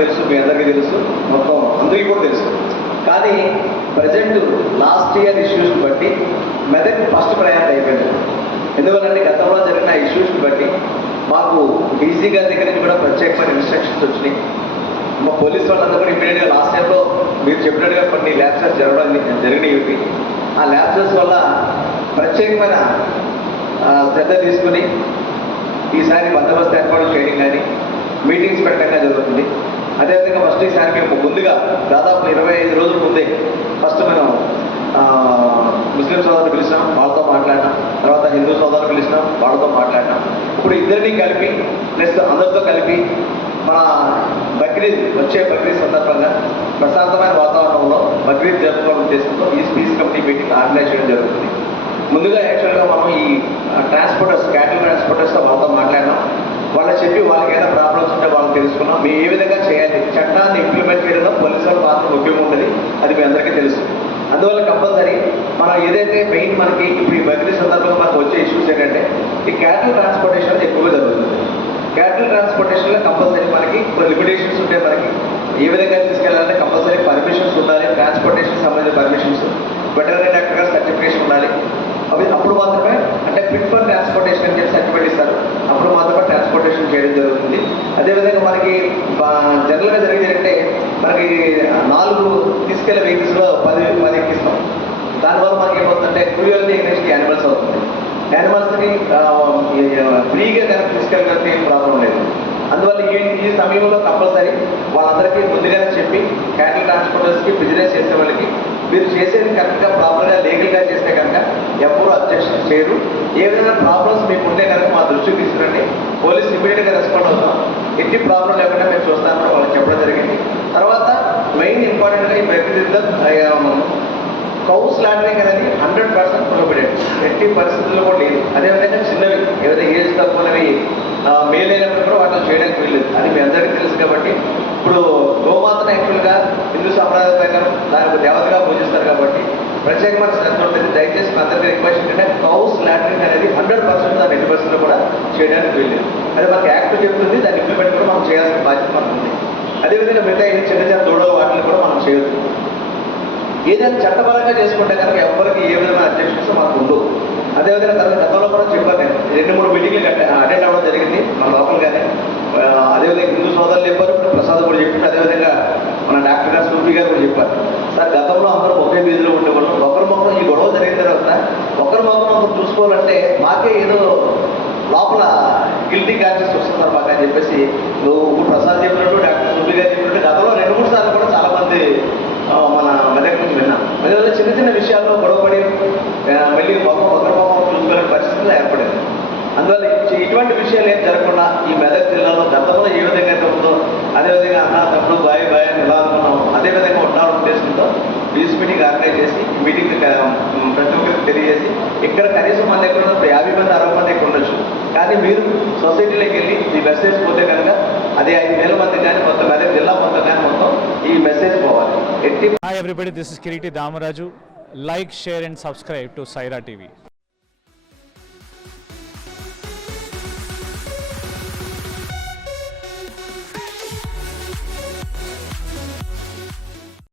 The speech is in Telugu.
తెలుసు, మీ అందరికీ తెలుసు, మొత్తం అందరికీ కూడా తెలుసు. కానీ ప్రజెంట్ లాస్ట్ ఇయర్ ఇష్యూస్ని బట్టి మెదక్ ఫస్ట్ ప్రయారిటీ అయిపోయింది. ఎందువల్లంటే గతంలో జరిగిన ఇష్యూస్ని బట్టి మాకు డీసీ గారి దగ్గర నుంచి కూడా ప్రత్యేకమైన ఇన్స్ట్రక్షన్స్ వచ్చినాయి. మా పోలీస్ వాళ్ళందరూ కూడా ఇమీడియట్గా లాస్ట్ టైంలో మీరు చెప్పినట్టుగా కొన్ని ల్యాబ్సెస్ జరిగినవి. ఆ ల్యాబ్సెస్ వల్ల ప్రత్యేకమైన శ్రద్ధ తీసుకుని ఈసారి బందోబస్తు ఏర్పాటు చేయడం కానీ మీటింగ్స్ పెట్టడం జరుగుతుంది. అదేవిధంగా ఫస్ట్ ఈసారి మేము ముందుగా దాదాపు 25 రోజుల ముందే ఫస్ట్ మనం ముస్లిం సోదరులు పిలిచినాం, వాళ్ళతో మాట్లాడినాం. తర్వాత హిందూ సోదరులు పిలిచినాం, వాళ్ళతో మాట్లాడినాం. ఇప్పుడు ఇద్దరిని కలిపి ప్లస్ అందరితో కలిపి మన బక్రీద్ సందర్భంగా ప్రశాంతమైన వాతావరణంలో బక్రీద్ జరుపుకోవడం ఉద్దేశంతో ఈ పీస్ కమిటీ మీటింగ్ ఆర్గనైజ్ చేయడం జరుగుతుంది. ముందుగా యాక్చువల్గా మనం ఈ క్యాటిల్ ట్రాన్స్పోర్టర్స్తో వాళ్ళతో మాట్లాడినాం. వాళ్ళకి చెప్పి వాళ్ళకి ఏదైనా ప్రాబ్లమ్స్ ఉంటే వాళ్ళకి తెలుసుకున్నాం. మేము ఏ విధంగా చేయాలి, చట్టాన్ని ఇంప్లిమెంట్ చేయడంలో పోలీసు వాళ్ళ పాత్ర ముఖ్యంగా ఉంటుంది, అది మీ అందరికీ తెలుసు. అందువల్ల కంపల్సరీ మనం ఏదైతే మెయిన్ మనకి ఇప్పుడు ఈ బక్రీద్ సందర్భంగా మనకు వచ్చే ఇష్యూస్ ఏంటంటే ఈ క్యాటిల్ ట్రాన్స్పోర్టేషన్ ఎక్కువగా జరుగుతుంది. క్యాటిల్ ట్రాన్స్పోర్టేషన్లో కంపల్సరీ మనకి లిమిటేషన్స్ ఉంటాయి. మనకి ఏ విధంగా తీసుకెళ్లాలంటే కంపల్సరీ పర్మిషన్స్ ఉండాలి, ట్రాన్స్పోర్టేషన్ సంబంధించిన పర్మిషన్స్, వెటర్నరీ డాక్టర్ గారు సర్టిఫికేషన్ ఉండాలి. అప్పుడు మాత్రమే అంటే ఫిట్ ఫర్ ట్రాన్స్పోర్టేషన్ అని చెప్పి సర్టిఫికేట్ ఇస్తారు, అప్పుడు మాత్రమే ట్రాన్స్పోర్టేషన్ చేయడం జరుగుతుంది. అదేవిధంగా మనకి జనరల్గా జరిగేది అంటే మనకి 4 తీసుకెళ్లే వెహికల్స్లో 10 ఎక్కిస్తాం. దానివల్ల మనకి ఏమవుతుందంటే క్రూయల్టీ నెక్స్ట్ యానిమల్స్ అవుతుంది. యానిమల్స్ని ఫ్రీగా కనుక తీసుకెళ్ళగలిగితే ఏం ప్రాబ్లం లేదు. అందువల్ల ఈ సమయంలో కంపల్సరీ వాళ్ళందరికీ ముందుగానే చెప్పి క్యాటిల్ ట్రాన్స్పోర్టర్స్కి బిజినెస్ చేసే వాళ్ళకి మీరు చేసేది కరెక్ట్గా ప్రాపర్గా లీగల్గా చేస్తే కనుక ఎవరు అబ్జెక్షన్ చేయరు. ఏ విధంగా ప్రాబ్లమ్స్ మీకు ఉంటే కనుక మా దృష్టికి తీసుకురండి, పోలీసు ఇమీడియట్గా రెస్పాండ్ అవుతాం. ఎట్టి ప్రాబ్లం లేకుండా మేము చూస్తామని వాళ్ళకి చెప్పడం జరిగింది. తర్వాత మెయిన్ ఇంపార్టెంట్గా ఈ బక్రీద్లో కౌ స్లాటరింగ్ అనేది 100% ప్రొహిబిటెడ్, ఎట్టి పరిస్థితుల్లో కూడా లేదు. అదేవిధంగా చిన్నవి ఏదైతే ఏజ్ తక్కువవి మేలైనప్పుడు కూడా వాటిని చేయడానికి వీల్లేదు, అది మీ అందరికీ తెలుసు. కాబట్టి ఇప్పుడు గోమాతను యాక్చువల్గా హిందూ సంప్రదాయ ప్రకారం దానికి దేవతగా పూజిస్తారు. కాబట్టి ప్రత్యేకమైన శ్రద్ధ ఉంటుంది. దయచేసి మీ అందరికీ రిక్వెస్ట్ ఏంటంటే కౌ స్లాటరింగ్ అనేది 100% దాని 80% కూడా చేయడానికి వీల్లేదు. అది మనకి యాక్ట్ చెప్తుంది, దాన్ని ఇంప్లిమెంట్ కూడా మనం చేయాల్సిన బాధ్యత మనకు ఉంది. అదేవిధంగా మిగతా చిన్న చిన్న దూడలు వాటిని కూడా మనం చేయొచ్చు. ఏదైనా చట్టపరంగా చేసుకుంటే కనుక ఎవరికి ఏ విధమైన అబ్జెక్షన్స్ మనకు ఉండవు. అదేవిధంగా తర్వాత గతంలో కూడా చెప్పాను, నేను 2-3 మీటింగ్లు అటెండ్ అవ్వడం జరిగింది మన లోపలగానే. అదేవిధంగా హిందూ సోదరులు చెప్పారు, ఇప్పుడు ప్రసాద్ కూడా చెప్పారు, అదేవిధంగా మన డాక్టర్ గారు సూఫీ గారు కూడా చెప్పారు. సార్ గతంలో అందరూ ఒకే వీధిలో ఉండేవాళ్ళం, ఒకరి మొక్కలు ఈ గొడవ జరిగిన తర్వాత ఒకరి మొక్కలు ఒకరు చూసుకోవాలంటే మాకే ఏదో లోపల గిల్టీ కాన్షియస్ వస్తున్నారు మాకు అని చెప్పేసి నువ్వు ప్రసాద్ చెప్పినట్టు డాక్టర్ సూఫీ గారు చెప్పినట్టు గతంలో 2-3 సార్లు కూడా చాలా మంది మన మెదక్ నుంచి విన్నాం. అదేవిధంగా చిన్న చిన్న విషయాల్లో గొడవపడి మళ్ళీ ఒకరి మొహం చూసుకునే పరిస్థితులు ఏర్పడింది. అందువల్ల ఇటువంటి విషయాలు ఏం జరగకుండా ఈ మెదక్ జిల్లాలో గతంలో ఏ విధంగా అయితే ఉందో అదేవిధంగా అన్న తప్పుడు బాయ్ అని ఎలా అనుకున్నాం అదేవిధంగా ఉండాలని ఉద్దేశంతో పీస్ మీటింగ్ ఆర్గనైజ్ చేసి ఈ మీటింగ్ ప్రతి ఒక్కరికి తెలియజేసి ఇక్కడ కనీసం మన దగ్గర 50 మంది 60 మంది ఇక్కడ ఉండొచ్చు. కానీ మీరు సొసైటీలోకి వెళ్ళి ఈ మెసేజ్ పోతే కనుక అది 5,000 మంది కానీ మొత్తం మెదక్ జిల్లా మొత్తం కానీ మొత్తం ఈ మెసేజ్ పోవాలి. Hi everybody, this is Kiriti Damaraju. Like, share and subscribe to Saira TV.